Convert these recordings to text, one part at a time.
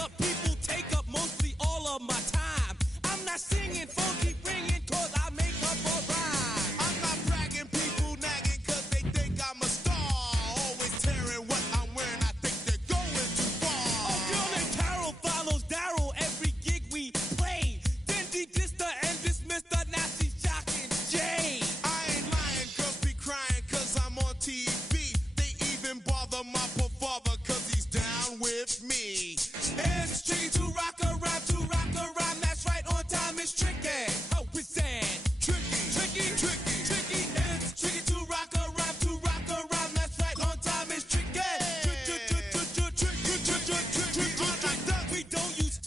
up people take up mostly all of my time. I'm not singing, phone keep ringing, cause I make up a rhyme. I'm not bragging, people nagging, cause they think I'm a star. Always tearing what I'm wearing, I think they're going too far. A girl named Carol follows Daryl every gig we play. Then he dissed her and dismissed her, now she's shocking Jay. I ain't lying, girls be crying, cause I'm on TV. They even bother my poor father, cause he's down with me. It's tricky to rock a rhyme, that's right, on time is tricky. How is that? Tricky. It's tricky to rock a rhyme, that's right, on time is tricky. We don't use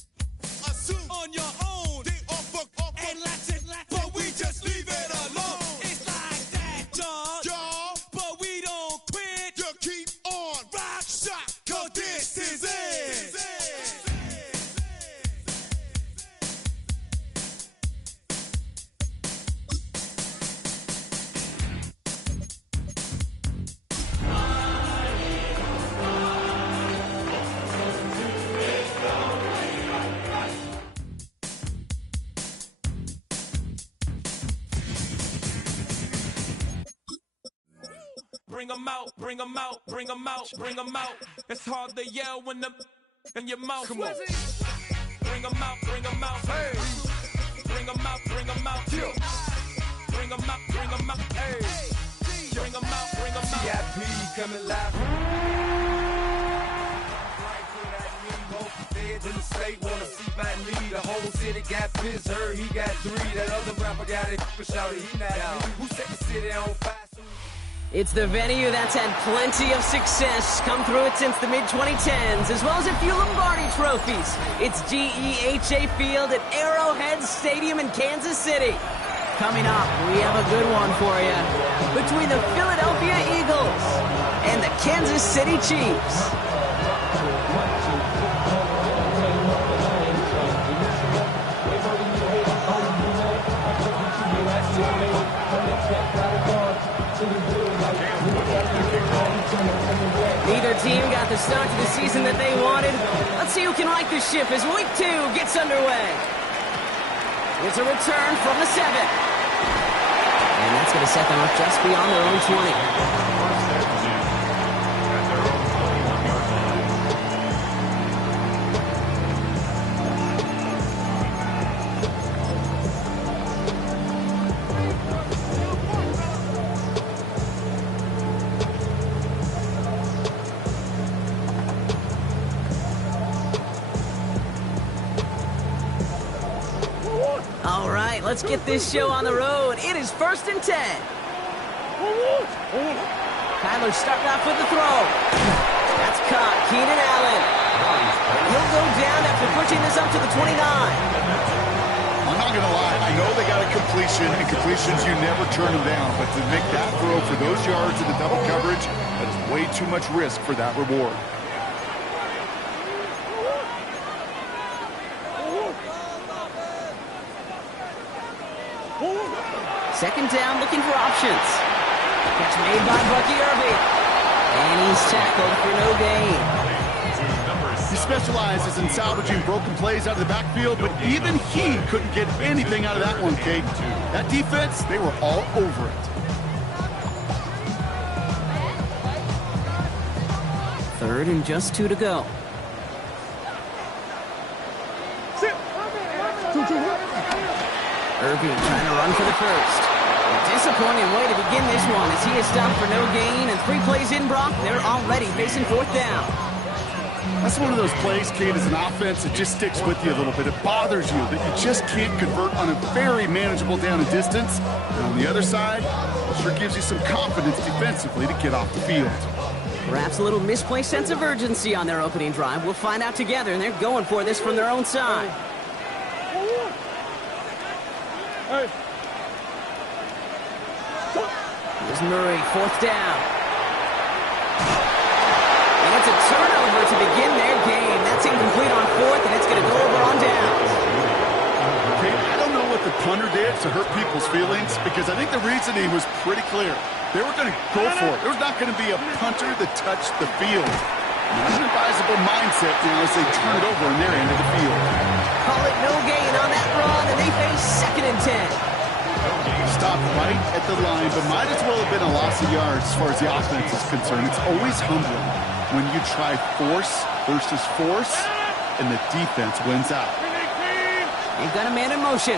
Assume on your own, they all fuck off, and lots, but we just leave it alone. It's like that, dog, Y'all, but we don't quit. you keep on Rock, shot, cause this is it. Bring 'em out, bring 'em out, bring 'em out, bring 'em out. It's hard to yell when the in your mouth. Come on. Bring 'em out, bring 'em out. Hey. Bring 'em out, bring 'em out. Yeah. Bring 'em out, bring 'em out. Hey. Bring 'em out, bring 'em out. VIP coming live. Feds in the state wanna see my knee. The whole city got pissed, heard he got 3. That other rapper got it, but shouted he not me. Who set the city on fire? It's the venue that's had plenty of success, come through it since the mid-2010s, as well as a few Lombardi trophies. It's GEHA Field at Arrowhead Stadium in Kansas City. Coming up, we have a good one for you. Between the Philadelphia Eagles and the Kansas City Chiefs. Neither team got the start to the season that they wanted. Let's see who can right the ship as week 2 gets underway. It's a return from the 7. And that's going to set them up just beyond their own 20. All right, let's get this show on the road. It is 1st and 10. Kyler starting off with the throw. That's caught. Keenan Allen. He'll go down after pushing this up to the 29. I'm not going to lie. I know they got a completion, and completions, you never turn them down. But to make that throw for those yards in the double coverage, that is way too much risk for that reward. Second down, looking for options. Catch made by Bucky Irving. And he's tackled for no gain. He specializes in salvaging broken plays out of the backfield, but even he couldn't get anything out of that one, Kate. That defense, they were all over it. Third and just 2 to go. Irving trying to run for the first. A disappointing way to begin this one as he is stopped for no gain, and 3 plays in, Brock, they're already facing 4th down. That's one of those plays, Kate, as an offense, it just sticks with you a little bit. It bothers you that you just can't convert on a very manageable down and distance. And on the other side, it sure gives you some confidence defensively to get off the field. Perhaps a little misplaced sense of urgency on their opening drive. We'll find out together, and they're going for this from their own side. Here's Murray, 4th down. And it's a turnover to begin their game. That's incomplete on 4th, and it's going to go over on downs. Okay, I don't know what the punter did to hurt people's feelings, because I think the reasoning was pretty clear. They were going to go for it. There's not going to be a punter that touched the field. An advisable mindset now as they turn it over in their end of the field. Call it no gain on that run, and they face 2nd and 10. Stopped right at the line, but might as well have been a loss of yards as far as the offense is concerned. It's always humbling when you try force versus force, and the defense wins out. They've got a man in motion.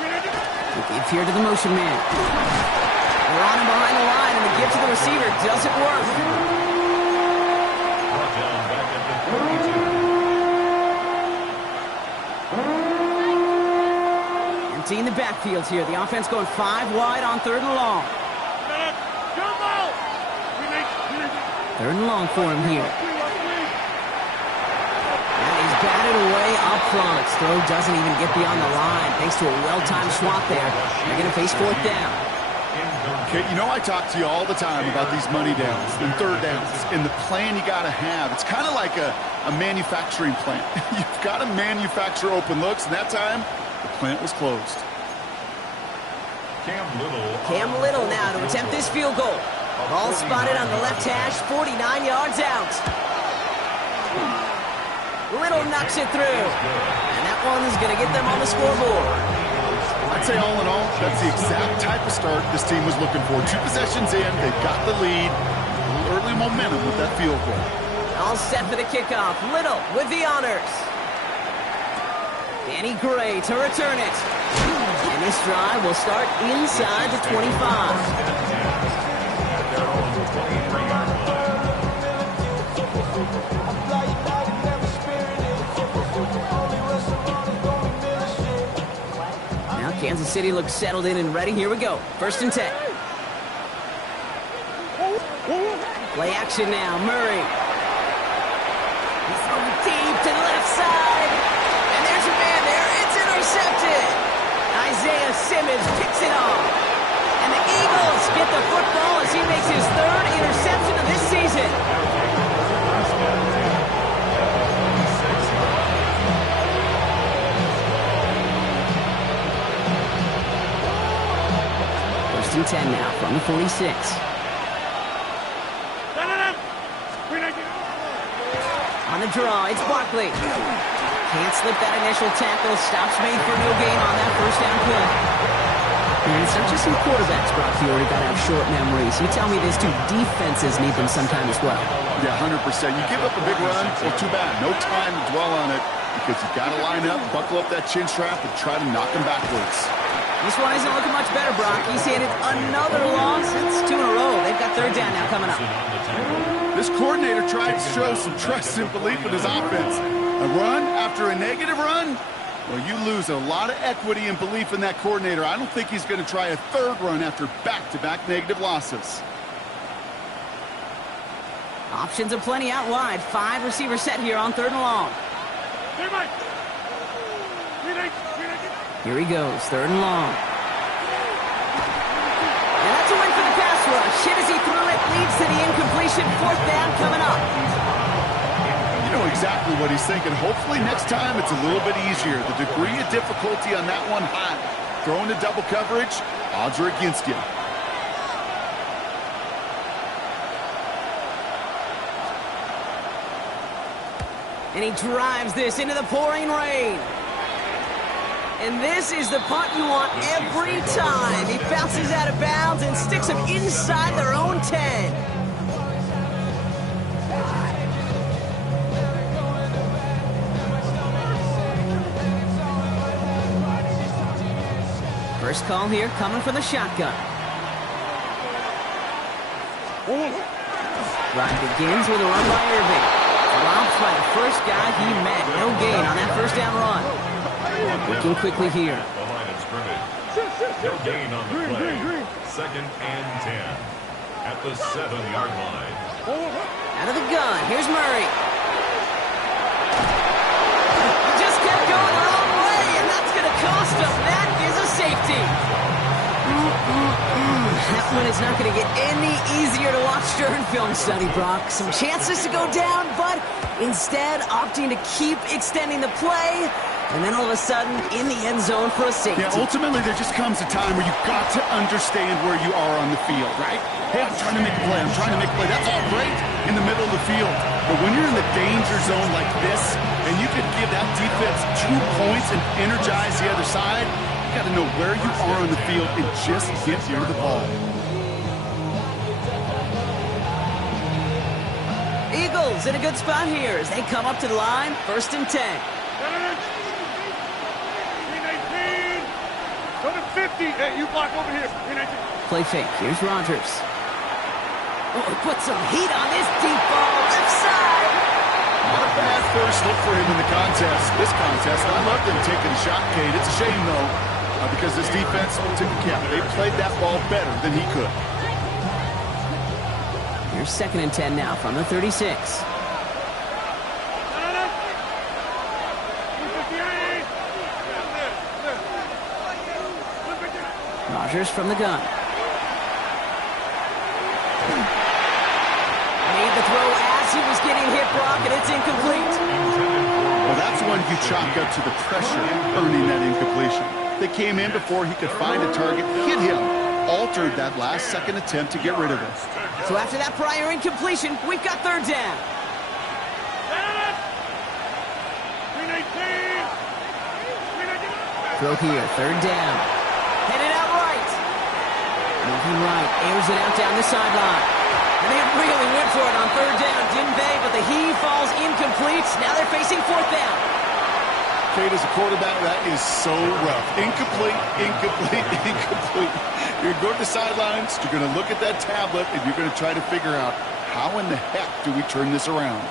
They give here to the motion man. They're on him behind the line, and the give to the receiver doesn't work. Empty in the backfield here. The offense going 5 wide on 3rd and long. 3rd and long for him here. And he's batted away up front. His throw doesn't even get beyond the line thanks to a well-timed swat there. They're going to face 4th down. Okay, you know I talk to you all the time about these money downs and 3rd downs and the plan you got to have. It's kind of like a manufacturing plant. You've got to manufacture open looks, and that time the plant was closed. Cam Little now to attempt this field goal. Ball spotted on the left hash, 49 yards out. Little knocks it through. And that one's going to get them on the scoreboard. I'd say all in all, that's the exact type of start this team was looking for. 2 possessions in, they've got the lead. A little early momentum with that field goal. All set for the kickoff. Little with the honors. Danny Gray to return it. And this drive will start inside the 25. Now Kansas City looks settled in and ready. Here we go. 1st and 10. Play action now. Murray. He's going deep to the left side. And there's a man there. It's intercepted. Isaiah Simmons picks it off. And the Eagles get the football as he makes his 3rd interception of this season. First and 10 now from the 46. On the draw, it's Barkley. Can't slip that initial tackle. Stops made for no gain on that 1st down play. And it's not just some quarterbacks, Brock Fiore, got to have short memories. You tell me this too, defenses need them sometime as well. Yeah, 100%. You give up a big run, well, too bad. No time to dwell on it because you've got to line up, buckle up that chin strap, and try to knock them backwards. This one isn't looking much better, Brock. He's handed another loss. It's 2 in a row. They've got 3rd down now coming up. This coordinator tried to show some trust and belief in his offense. A run after a negative run? Well, you lose a lot of equity and belief in that coordinator. I don't think he's going to try a 3rd run after back-to-back negative losses. Options aplenty out wide. 5 receivers set here on 3rd and long. Here he goes, 3rd and long. And that's a win for the pass rush. Hit as he threw it, leads to the incompletion. 4th down coming up. You know exactly what he's thinking. Hopefully next time it's a little bit easier. The degree of difficulty on that one high. Throwing to double coverage, odds are against you. And he drives this into the pouring rain. And this is the punt you want every time. He bounces out of bounds and sticks them inside their own 10. First call here coming from the shotgun. Ride begins with a run by Irving. Dropped by the first guy he met. No gain on that 1st down run. Looking quickly here. No gain on the play. 2nd and 10 at the 7-yard line. Out of the gun. Here's Murray. He just kept going the wrong way, and that's going to cost him. That is a safety. That one is not going to get any easier to watch during film study, Brock. Some chances to go down, but instead opting to keep extending the play. And then all of a sudden, in the end zone for a safety. Yeah, ultimately, there just comes a time where you've got to understand where you are on the field, right? Hey, I'm trying to make a play. I'm trying to make a play. That's all great in the middle of the field. But when you're in the danger zone like this, and you could give that defense 2 points and energize the other side, you got to know where you are on the field and just get rid of the ball. Eagles in a good spot here as they come up to the line, 1st and 10. 50. Hey, you block over here. Play fake. Here's Rodgers. Oh, put some heat on this deep ball. Left side. Not a bad first look for him in the contest. This contest, I love them taking a shot, Kate. It's a shame, though, because this defense, they played that ball better than he could. Here's 2nd and 10 now from the 36. Rodgers from the gun. Made the throw as he was getting hit, Brock, and it's incomplete. Well, that's one you chalk up to the pressure earning that incompletion. They came in before he could find a target, hit him, altered that last-second attempt to get rid of it. So after that prior incompletion, we've got 3rd down. Throw here, 3rd down. Headed out right. Moving right, airs it out down the sideline. And they really went for it on 3rd down, didn't they? But the heave falls incomplete. Now they're facing 4th down. Kate, as a quarterback, that is so rough. Incomplete, incomplete, incomplete. You're going to the sidelines, you're going to look at that tablet, and you're going to try to figure out how in the heck do we turn this around.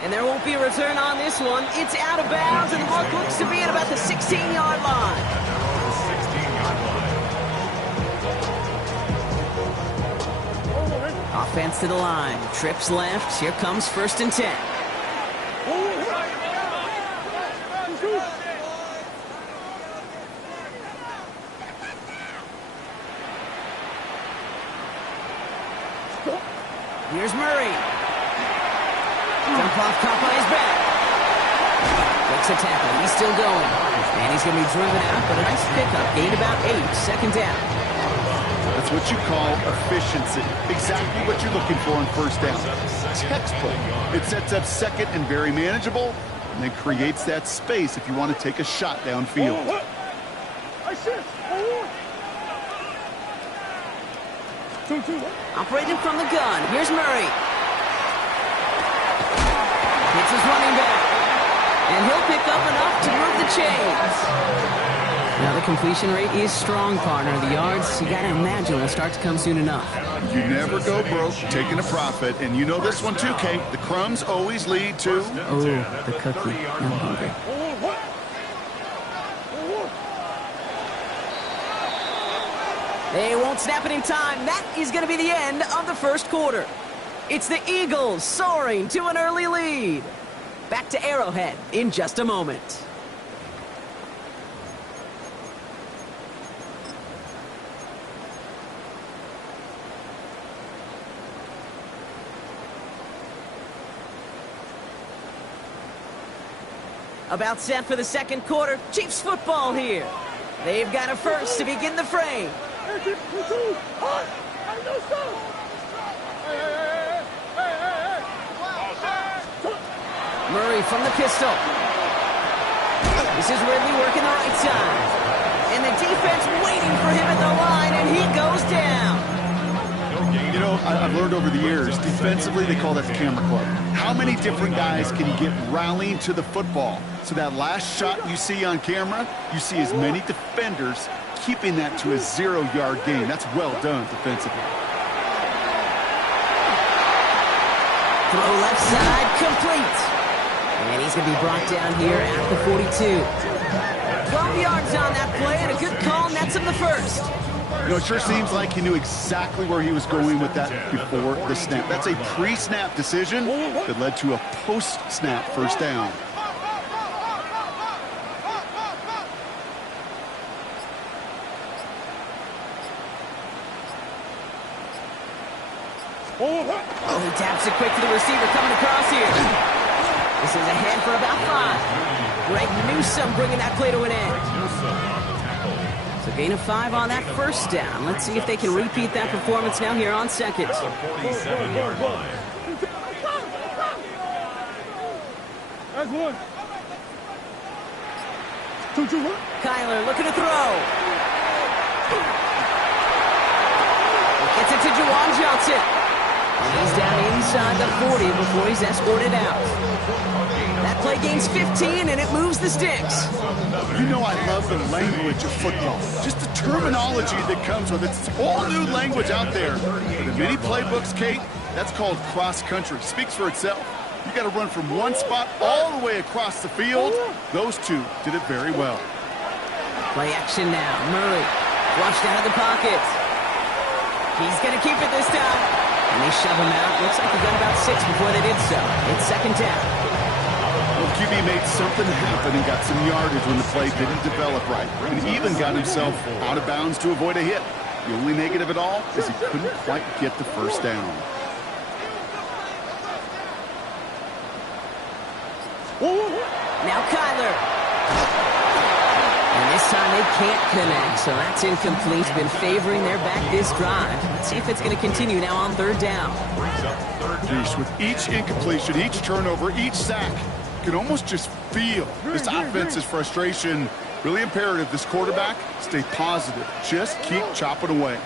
And there won't be a return on this one. It's out of bounds, and the mark looks to be at about the 16-yard line. 16-yard line. Offense to the line. Trips left. Here comes 1st and 10. Here's Murray. Jump off, caught by his back. Breaks a tackle. He's still going. And he's going to be driven out, but a nice pickup. Gained about 8. 2nd down. That's what you call efficiency. Exactly what you're looking for on 1st down. Textbook. It sets up 2nd and very manageable, and then creates that space if you want to take a shot downfield. Operating from the gun. Here's Murray. Hits his running back. And he'll pick up enough to move the chains. Now the completion rate is strong, partner. The yards, you got to imagine, will start to come soon enough. You never go broke taking a profit. And you know this one too, Kate. The crumbs always lead to... Oh, the cookie. I'm hungry. They won't snap it in time. That is going to be the end of the 1st quarter. It's the Eagles soaring to an early lead. Back to Arrowhead in just a moment. About set for the 2nd quarter. Chiefs football here. They've got a first to begin the frame. Murray from the pistol. This is Ridley working the right side. And the defense waiting for him at the line, and he goes down. You know, I've learned over the years, defensively, they call that the camera club. How many different guys can you get rallying to the football? So that last shot you see on camera, you see as many defenders keeping that to a 0-yard gain. That's well done defensively. Throw left side, complete. And he's going to be brought down here at the 42. 12 yards on that play, and a good call nets him the first. You know, it sure seems like he knew exactly where he was going with that before the snap. That's a pre-snap decision that led to a post-snap first down. Oh, he taps it quick to the receiver coming across here. This is ahead for about 5. Greg Newsome bringing that play to an end. So gain of 5 on that first down. Let's see if they can repeat that performance now here on second. The 47-yard line. That's 1. 2, 1. Kyler looking to throw. Gets it to Juwan Johnson. And he's down inside the 40 before he's escorted out. That play gains 15, and it moves the sticks. You know I love the language of football. Just the terminology that comes with it. It's all new language out there. In many playbooks, Kate, that's called cross-country. Speaks for itself. You got to run from one spot all the way across the field. Those two did it very well. Play action now. Murray flushed out of the pocket. He's going to keep it this time. And they shove him out. Looks like they got about 6 before they did so. It's second down. Well, QB made something happen and got some yardage when the play didn't develop right. And even got himself out of bounds to avoid a hit. The only negative at all is he couldn't quite get the first down. Now Kyler. And this time they can't connect, so that's incomplete. Been favoring their back this drive. Let's see if it's going to continue now on third down. With each incompletion, each turnover, each sack, you can almost just feel this offense's frustration. Really imperative this quarterback stay positive. Just keep chopping away.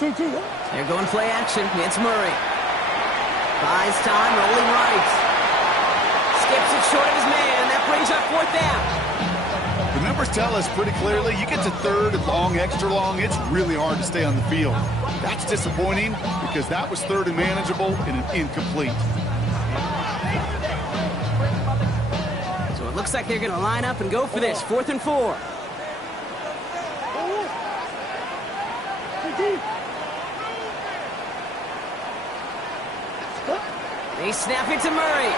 They're going play action. It's Murray. Buys time, rolling right. Skips it short of his man. That brings up fourth down. The numbers tell us pretty clearly, you get to third and long, extra long, it's really hard to stay on the field. That's disappointing because that was third and manageable and an incomplete. So it looks like they're going to line up and go for this. 4th and 4. They snap it to Murray.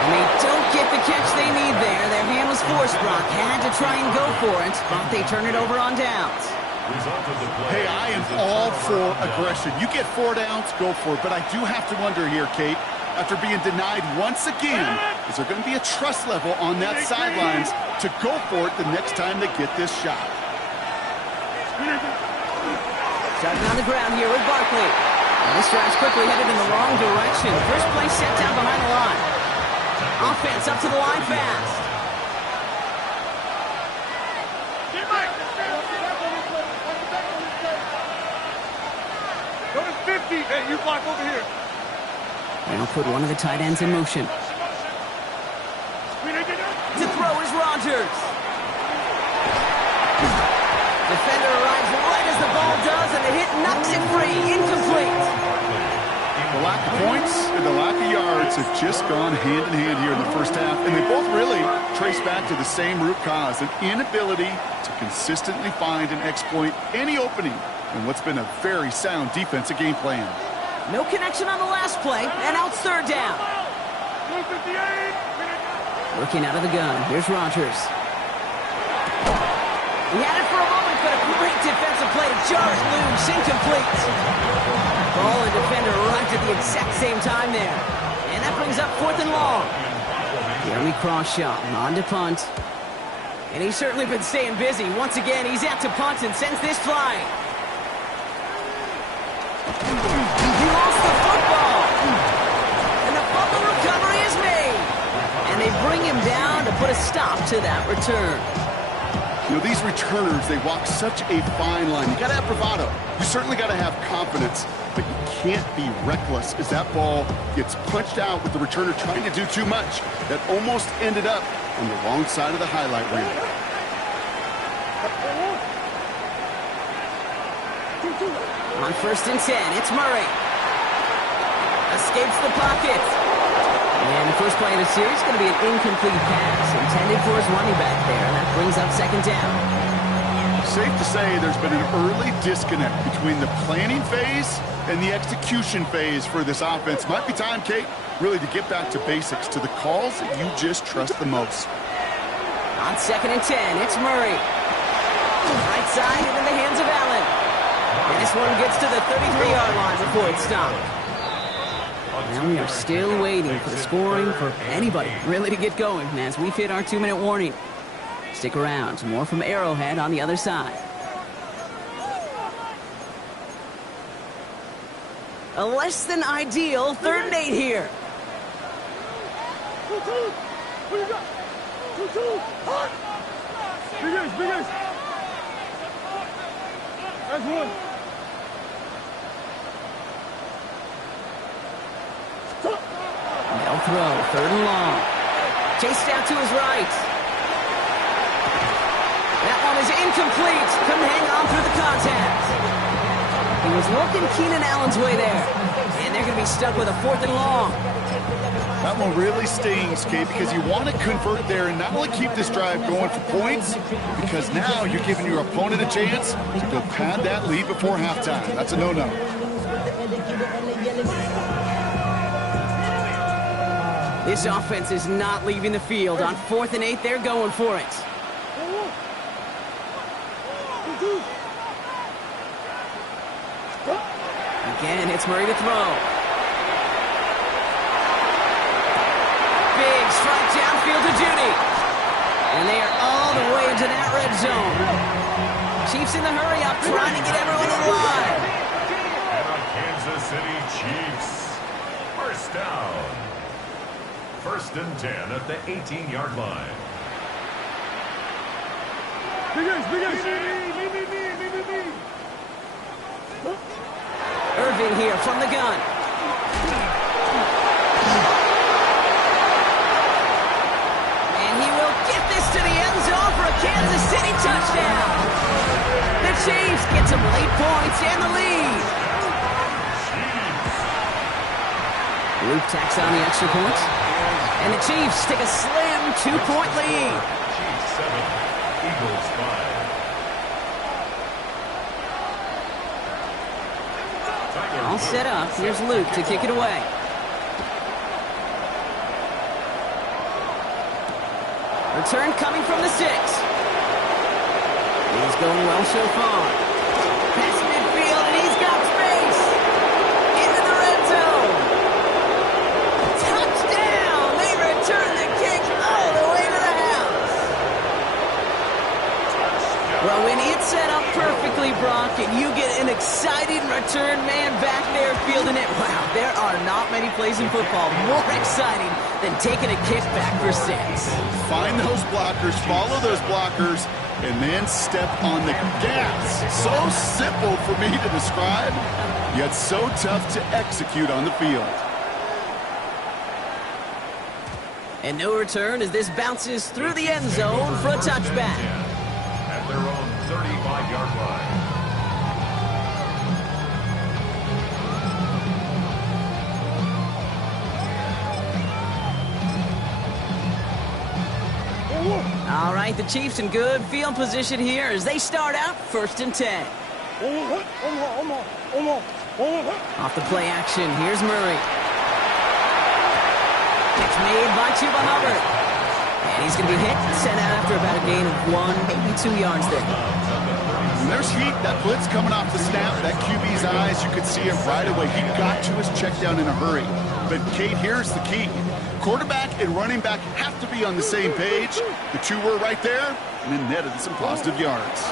And they don't get the catch they need there. Their hand was forced, Brock. Had to try and go for it, but they turn it over on downs. Hey, I am all for aggression. You get 4 downs, go for it. But I do have to wonder here, Kate, after being denied once again, is there going to be a trust level on that sidelines to go for it the next time they get this shot? Starting on the ground here with Barkley. And this drive's quickly headed in the wrong direction. First play set down behind the line. Offense up to the line fast. Go to 50. Hey, you block over here. They'll put one of the tight ends in motion. To throw is Rodgers. Defender arrives right as the ball does, and the hit knocks it free. Incomplete. The lack of points and the lack of yards have just gone hand in hand here in the first half, and they both really trace back to the same root cause, an inability to consistently find and exploit any opening in what's been a very sound defensive game plan. No connection on the last play, and out third down. Looking out of the gun, here's Rodgers. He had it for a moment, but a great defensive play jars loose, incomplete. Ball and defender arrived at the exact same time there. And that brings up 4th and long. Jeremy Crawshaw on to punt. And he's certainly been staying busy. Once again, he's out to punt and sends this flying. He lost the football. And the fumble recovery is made. And they bring him down to put a stop to that return. You know, these returners, they walk such a fine line. You got to have bravado. You certainly got to have confidence, but you can't be reckless as that ball gets punched out with the returner trying to do too much. That almost ended up on the wrong side of the highlight reel. On 1st and 10, it's Murray. Escapes the pocket. And the first play of the series is going to be an incomplete pass intended for his running back there, and that brings up 2nd down. Safe to say there's been an early disconnect between the planning phase and the execution phase for this offense. Might be time, Kate, really to get back to basics, to the calls that you just trust the most. On 2nd and 10, it's Murray. Right side and in the hands of Allen. And this one gets to the 33-yard line before it's stopped. Now we are still waiting for the scoring for anybody really to get going as we've hit our 2-minute warning. Stick around. More from Arrowhead on the other side. A less than ideal 3rd and 8 here. 2-2. What you got? 2-2. Hot. Big ace, big ace. That's one. They'll throw. 3rd and long. Chased out to his right. That one is incomplete. Couldn't hang on through the contact. He was looking Keenan Allen's way there. And they're going to be stuck with a 4th and long. That one really stings, Kate, because you want to convert there and not only keep this drive going for points, because now you're giving your opponent a chance to go pad that lead before halftime. That's a no-no. This offense is not leaving the field. On 4th and 8, they're going for it. Again, it's Murray to throw. Big strike downfield to Judy. And they are all the way into that red zone. Chiefs in the hurry up, trying to get everyone in line. And the Kansas City Chiefs. 1st down. 1st and 10 at the 18-yard line. Big ace, big ace. Me. Irving here from the gun. And he will get this to the end zone for a Kansas City touchdown. The Chiefs get some late points and the lead. Luke tacks on the extra point. And the Chiefs take a slim 2-point lead. Chiefs 7, Eagles 5. All set up. Here's Luke to kick it away. Return coming from the 6. He's going well so far. Past midfield, and he's got space. Into the red zone. Touchdown! They return the kick all the way to the house. Well, when it's set up perfectly, Brock, and you get an exciting return man back there fielding it, wow, there are not many plays in football more exciting than taking a kick back for 6. Find those blockers, follow those blockers, and then step on the gas. So simple for me to describe, yet so tough to execute on the field. And no return as this bounces through the end zone for a touchback. At their own 35-yard line. All right, the Chiefs in good field position here as they start out 1st and 10. Off the play action, here's Murray. Catch made by Chuba Hubbard. And he's going to be hit and sent out after about a gain of 1, maybe 2 yards there. When there's heat, that blitz coming off the snap, that QB's eyes, you could see him right away. He got to his check down in a hurry. But, Kate, here's the key. Quarterback and running back have to be on the same page. The two were right there, and then netted some positive yards.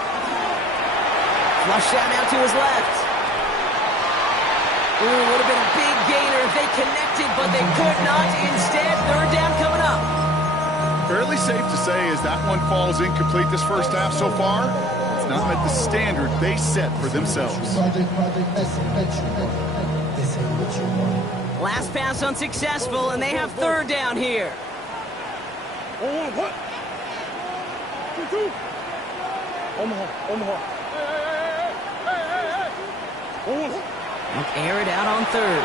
Flush out now to his left. Ooh, would have been a big gainer if they connected, but they could not. Instead, 3rd down coming up. Fairly safe to say as that one falls incomplete this first half so far, it's not met the standard they set for themselves. Last pass unsuccessful, and they have 3rd down here. Look, air it out on 3rd.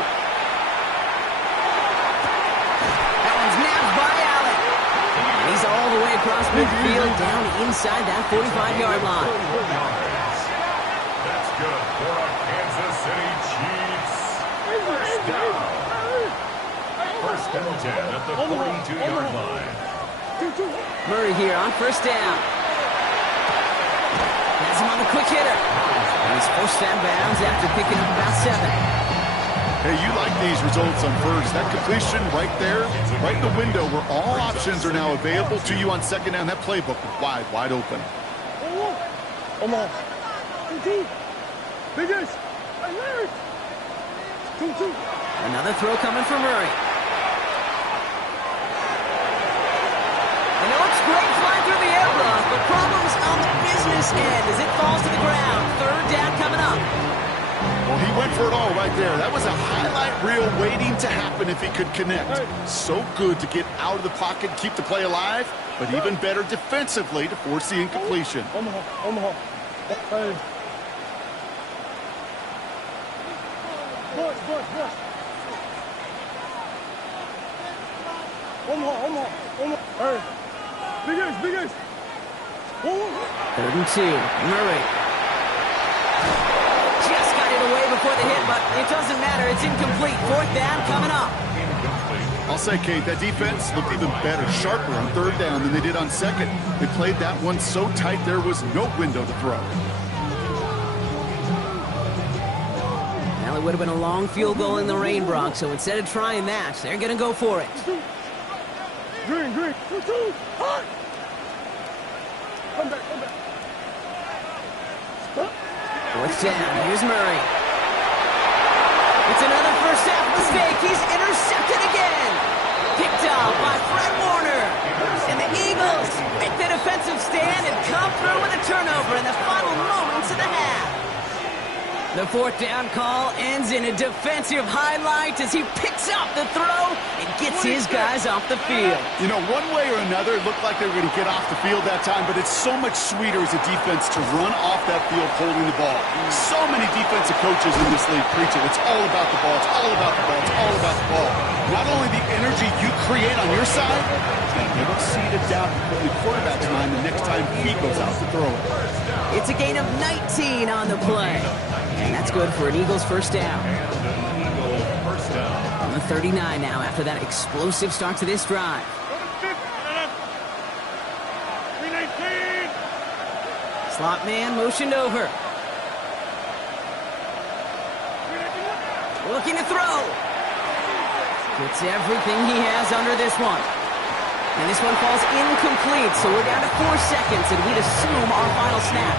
That one's nabbed by Allen. He's all the way across midfield, down inside that 45-yard line. That's good for a Kansas City Chiefs. 1st down. 1st and 10 at the 42-yard line. Murray here on first down. Has him on the quick hitter. And he's forced out of bounds after picking up about 7. Hey, you like these results on first. That completion right there, right in the window where all options are now available to you on second down. That playbook wide open. Another throw coming from Murray. I know it's great flying through the air, Brock, but problems on the business end as it falls to the ground. Third down coming up. Well, he went for it all right there. That was a highlight reel waiting to happen if he could connect. So good to get out of the pocket, keep the play alive, but even better defensively to force the incompletion. Third and 2. Murray. Just got it away before the hit, but it doesn't matter. It's incomplete. Fourth down coming up. I'll say, Kate, that defense looked even better, sharper on third down than they did on second. They played that one so tight there was no window to throw. Well, it would have been a long field goal in the rain, Brock, so instead of trying that, they're going to go for it. Green. Hot. Come back. Fourth down. Here's Murray. It's another first half mistake. He's intercepted again. Picked up by Fred Warner. And the Eagles make the defensive stand and come through with a turnover in the final moments of the half. The fourth down call ends in a defensive highlight as he picks up the throw and gets his guys off the field. You know, one way or another, it looked like they were going to get off the field that time, but it's so much sweeter as a defense to run off that field holding the ball. So many defensive coaches in this league preach it. It's all about the ball. It's all about the ball. It's all about the ball. Not only the energy you create on your side, but you don't see the doubt in the quarterback's mind the next time he goes out to throw it. It's a gain of 19 on the play. And that's good for an Eagles first down. On the 39 now after that explosive start to this drive. Slot man motioned over. Looking to throw. Gets everything he has under this one. And this one falls incomplete, so we're down to 4 seconds, and we'd assume our final snap.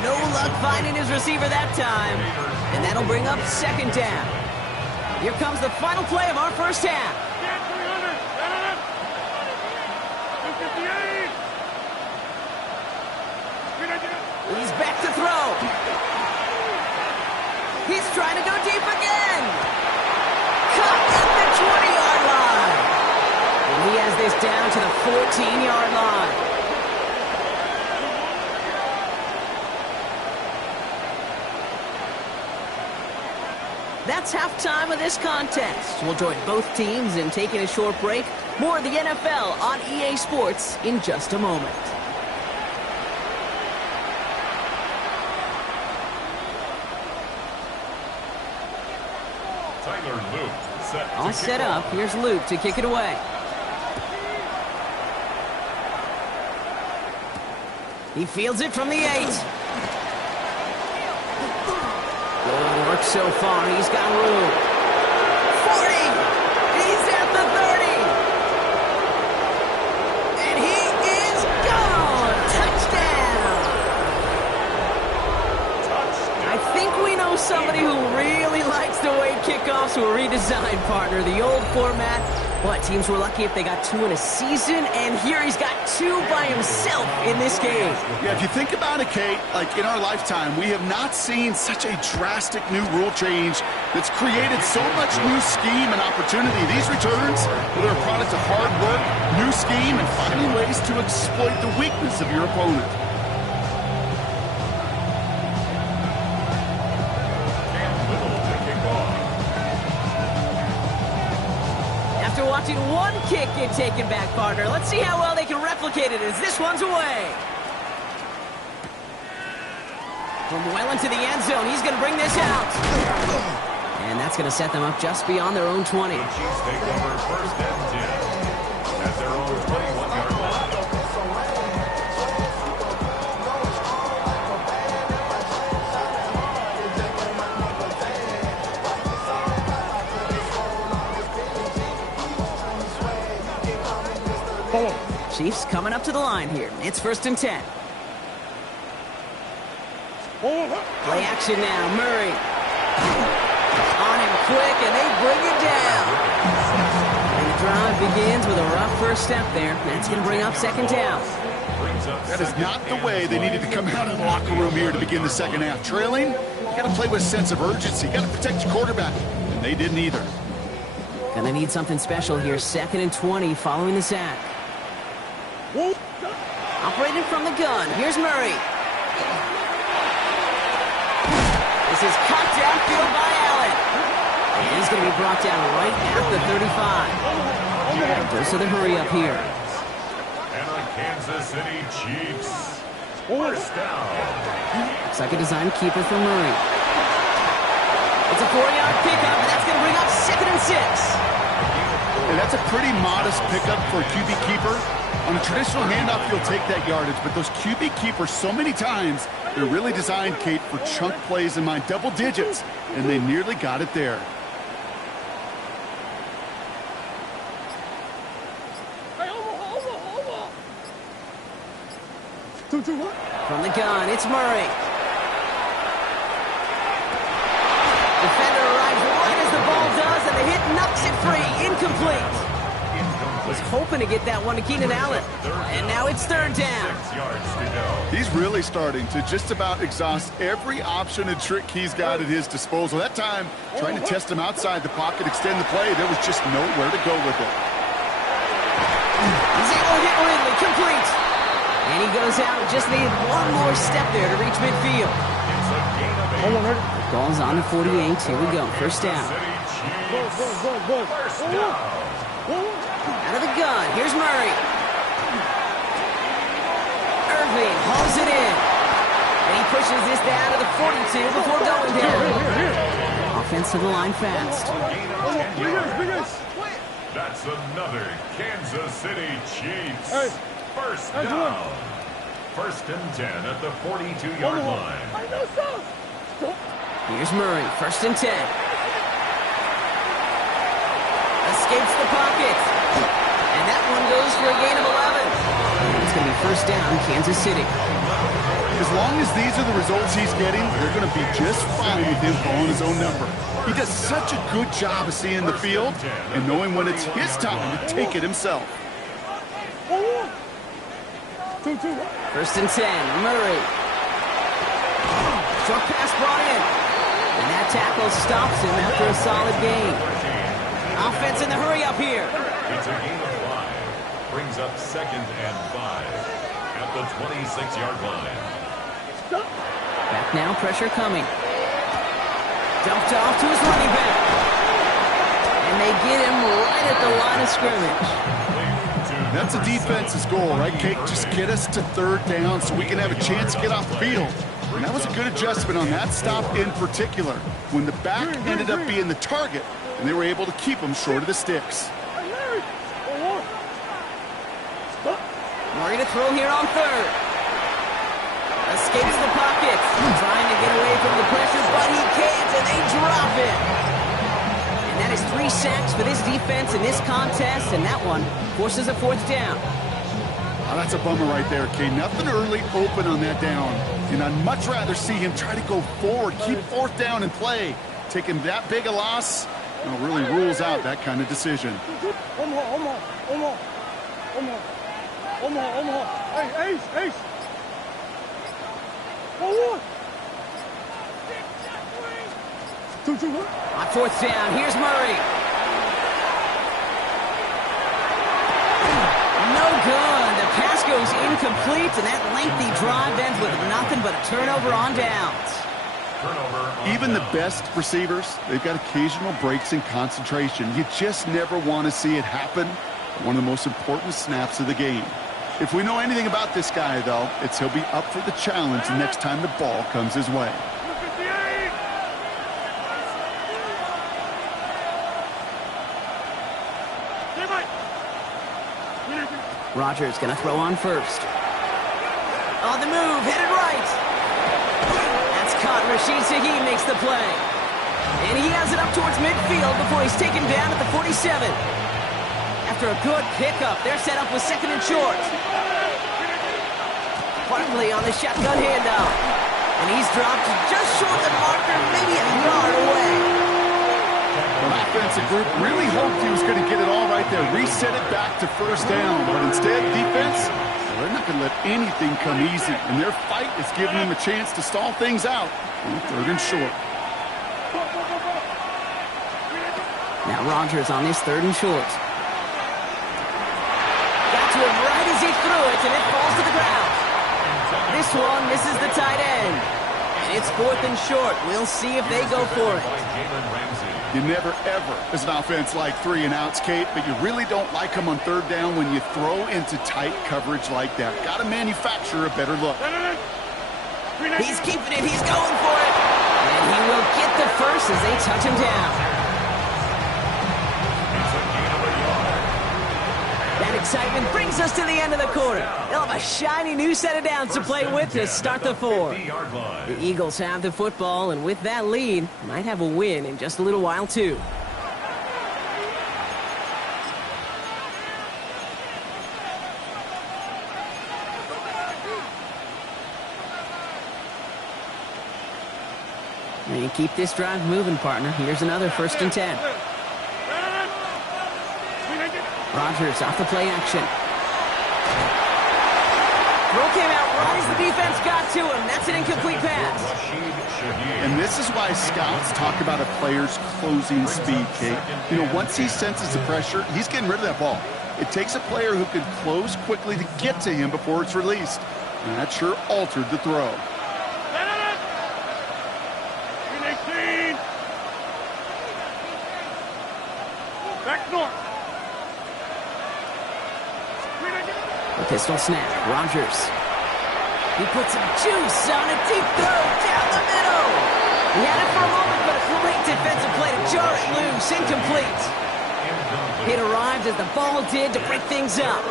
No luck finding his receiver that time, and that'll bring up second down. Here comes the final play of our first half. He's back to throw. He's trying to go deep again. Caught at the 20-yard line. And he has this down to the 14-yard line. That's halftime of this contest. We'll join both teams in taking a short break. More of the NFL on EA Sports in just a moment. All set up. Here's Luke to kick it away. He fields it from the 8. Good work so far. He's got room. 40. He's at the 30. And he is gone. Touchdown. I think we know somebody who really likes the way kickoffs were redesigned, partner. The old format. What, teams were lucky if they got 2 in a season, and here he's got 2 by himself in this game. Yeah, if you think about it, Kate, like in our lifetime, we have not seen such a drastic new rule change that's created so much new scheme and opportunity. These returns, they're a product of hard work, new scheme, and finding ways to exploit the weakness of your opponent. Watching one kick get taken back, partner. Let's see how well they can replicate it as this one's away. From well into the end zone, he's going to bring this out. And that's going to set them up just beyond their own 20. at their own 21-yard line. Chiefs coming up to the line here. It's 1st and 10. Play action now. Murray. On him quick, and they bring it down. And the drive begins with a rough first step there. That's going to bring up 2nd down. That is not the way they needed to come out of the locker room here to begin the second half. Trailing, you got to play with a sense of urgency. You got to protect your quarterback, and they didn't either. Gonna need something special here. 2nd and 20 following the sack. Operating from the gun. Here's Murray. This is caught downfield by Allen. And he's going to be brought down right at the 35. Dose of the hurry up here. And the Kansas City Chiefs. 1st down. Looks like a design keeper for Murray. It's a 4-yard pickup, and that's going to bring up 2nd and 6. And that's a pretty modest pickup for a QB keeper. On a traditional handoff, you'll take that yardage, but those QB keepers, so many times, they're really designed, Kate, for chunk plays in my double digits, and they nearly got it there. From the gun, it's Murray. Defender arrives right as the ball does, and the hit knocks it free. Incomplete. Was hoping to get that one to Keenan Allen. And now it's 3rd down. 6 yards to go. He's really starting to just about exhaust every option and trick he's got at his disposal. That time, trying to test him outside the pocket, extend the play, there was just nowhere to go with it. Zero hit Ridley, complete. And he goes out, just needed one more step there to reach midfield. It's a gain of 8. The ball's on the 48. Here we go, 1st down. City Chiefs. 1st down. Out of the gun, here's Murray. Irving hauls it in. And he pushes this down to the 42 before going down. Offense to the line fast. Gain of 10 yards. That's another Kansas City Chiefs. 1st down. 1st and 10 at the 42-yard line. Here's Murray, 1st and 10. Escapes the pocket. And that one goes for a gain of 11. It's going to be 1st down, Kansas City. As long as these are the results he's getting, they're going to be just fine with him calling his own number. He does such a good job of seeing the field and knowing when it's his time to take it himself. 1st and 10, Murray. Short pass brought in. And that tackle stops him after a solid gain. Offense in the hurry up here. It's a gain of 5. Brings up 2nd and 5 at the 26-yard line. Back now, pressure coming. Dumped off to his running back. And they get him right at the line of scrimmage. That's a defense's goal, right, Kate? Just get us to 3rd down so we can have a chance to get off the field. And that was a good adjustment on that stop in particular, when the back ended up being the target, and they were able to keep him short of the sticks. Murray to throw here on 3rd. Escapes the pocket. Trying to get away from the pressure, but he can't, and they drop it. And that is 3 sacks for this defense in this contest, and that one forces a 4th down. Oh, that's a bummer right there, Kate. Nothing early open on that down. And I'd much rather see him try to go forward, keep 4th down and play. Taking that big a loss, well, really rules out that kind of decision. Ace. On 4th down, here's Murray. No good. The pass goes incomplete, and that lengthy drive ends with nothing but a turnover on downs. Even the best receivers, they've got occasional breaks in concentration. You just never want to see it happen. One of the most important snaps of the game. If we know anything about this guy, though, it's he'll be up for the challenge the next time the ball comes his way. Rogers gonna throw on first. On the move, headed right. That's caught. Rashid Shaheed makes the play. And he has it up towards midfield before he's taken down at the 47. After a good pickup, they're set up with second and short. Barkley on the shotgun handoff. And he's dropped just short the marker, maybe a yard away. The offensive group really hoped he was going to get it all right there, reset it back to first down. But instead, defense, they're not going to let anything come easy. And their fight is giving them a chance to stall things out on third and short. Now Rogers on his third and short. Got to him right as he threw it, and it falls to the ground. This one misses the tight end. And it's fourth and short. We'll see if they go for it. You never, ever, as an offense, like 3 and outs, Kate, but you really don't like them on third down when you throw into tight coverage like that. Got to manufacture a better look. He's keeping it. He's going for it. And he will get the first as they touch him down. That excitement brings us to the end of the quarter. They'll have a shiny new set of downs to play with to start the 4. The Eagles have the football, and with that lead, might have a win in just a little while, too. And you keep this drive moving, partner. Here's another 1st and 10. Rogers off the play action. Throw came out right as the defense got to him. That's an incomplete pass. And this is why scouts talk about a player's closing speed, Kate. You know, once he senses the pressure, he's getting rid of that ball. It takes a player who can close quickly to get to him before it's released. And that sure altered the throw. Back north. Pistol snap. Rogers. He puts some juice on a deep throw down the middle. He had it for a moment, but a great defensive play to jar it loose. Incomplete. It arrived as the ball did to break things up.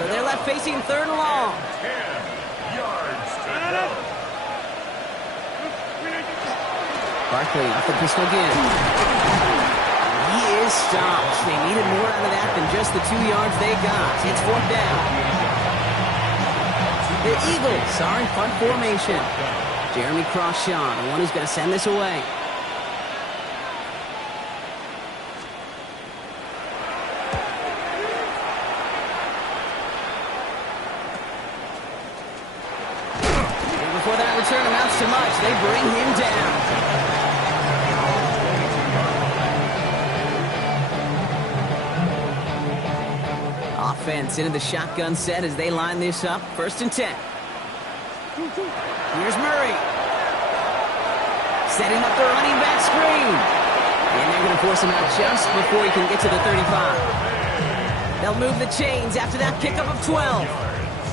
So they're left facing third and long. 10 yards to go. Barkley off the pistol again. He is stopped. They needed more out of that than just the 2 yards they got. It's 4th down. The Eagles are in punt formation. Jeremy Crawshaw, the one who's going to send this away. And before that return amounts to much, they bring him down. Offense into the shotgun set as they line this up. 1st and 10. Here's Murray. Setting up the running back screen. And they're going to force him out just before he can get to the 35. They'll move the chains after that pickup of 12.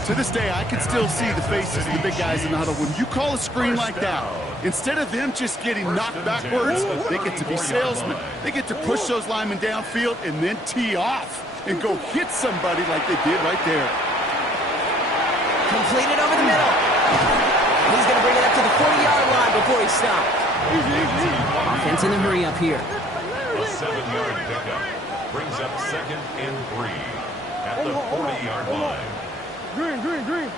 To this day, I can still see the faces of the big guys in the huddle. When you call a screen like that, instead of them just getting knocked backwards, they get to be salesmen. They get to push those linemen downfield and then tee off and go hit somebody like they did right there. Completed over the middle. He's going to bring it up to the 40-yard line before he stopped. Offense in the hurry up here. A 7-yard pickup brings up 2nd and 3 at the 40-yard line. Green, green, green.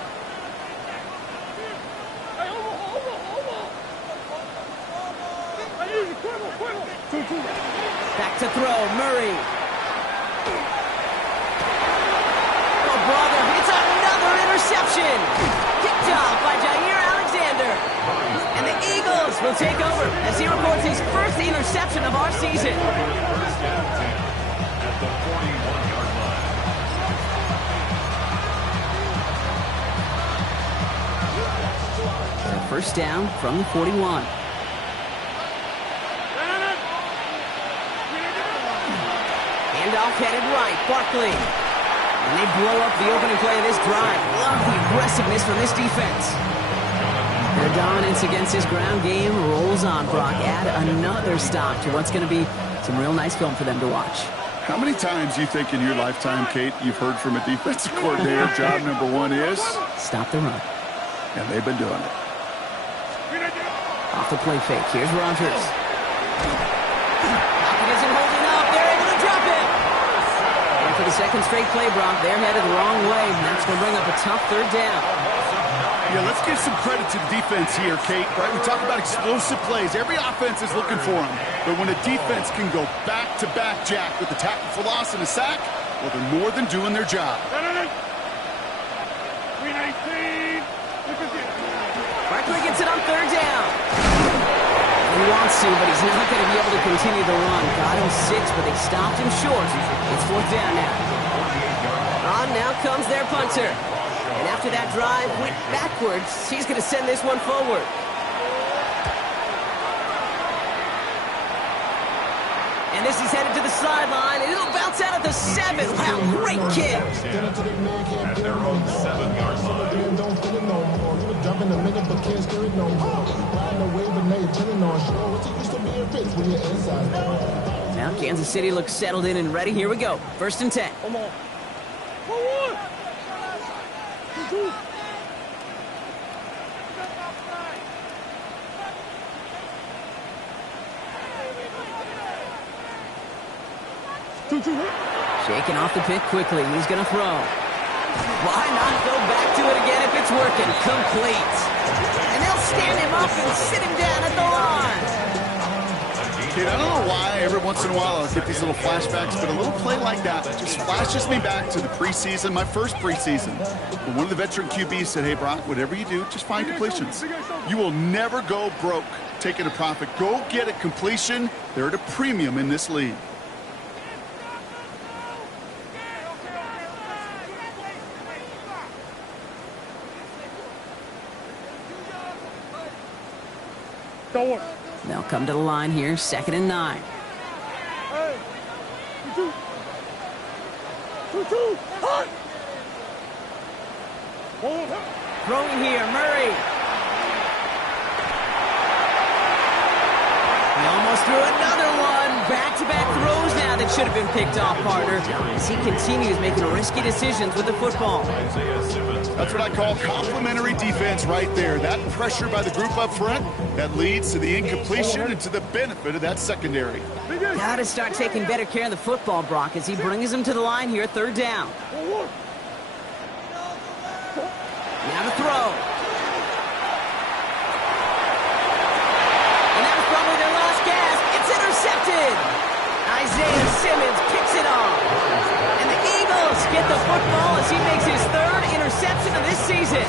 Back to throw, Murray. Oh, brother, it's another interception. Kicked off by Jair Alexander. And the Eagles will take over as he records his first interception of our season. First down at the 41-yard line. So first down from the 41. Handoff headed right, Barkley. And they blow up the opening play of this drive. Love the aggressiveness from this defense. Their dominance against this ground game rolls on, Brock. Add another stop to what's going to be some real nice film for them to watch. How many times you think in your lifetime, Kate, you've heard from a defensive coordinator, job number one is? Stop the run. And they've been doing it. Off the play fake. Here's Rodgers. Pocket isn't holding up. They're able to drop it. And for the second straight play, Brock, they're headed the wrong way. And that's going to bring up a tough third down. Yeah, let's give some credit to the defense here, Kate. Right? We talk about explosive plays. Every offense is looking for them. But when a defense can go back-to-back, Jack, with a tackle for loss and a sack, well, they're more than doing their job. Barkley gets it on third down. He wants to, but he's not going to be able to continue the run. Got him 6, but they stopped him short. It's fourth down now. On now comes their punter. And after that drive went backwards, he's going to send this one forward. And this is headed to the sideline, and it'll bounce out at the 7. Wow, great kick. At their own 7-yard line. Now Kansas City looks settled in and ready. Here we go. 1st and 10. Come on. Forward. 2-2. Shaking off the pick quickly. He's going to throw. Why not go back to it again if it's working? Complete. And they'll stand him up and sit him down at the line. Kate, I don't know why every once in a while I'll get these little flashbacks, but a little play like that just flashes me back to the preseason, my first preseason. When one of the veteran QBs said, hey, Brock, whatever you do, just find completions. You will never go broke taking a profit. Go get a completion. They're at a premium in this league. They'll come to the line here, 2nd and 9. Hey. 2-2. Hot. Throwing here, Murray. He almost threw another one. Back-to-back throws now that should have been picked off, partner, as he continues making risky decisions with the football. That's what I call complimentary defense right there. That pressure by the group up front, that leads to the incompletion and to the benefit of that secondary. Got to start taking better care of the football, Brock, as he brings him to the line here, 3rd down. Now to throw. And that was probably their last gasp. It's intercepted. Isaiah Simmons picks it off. And the Eagles get the football as he makes his 3rd interception of this season.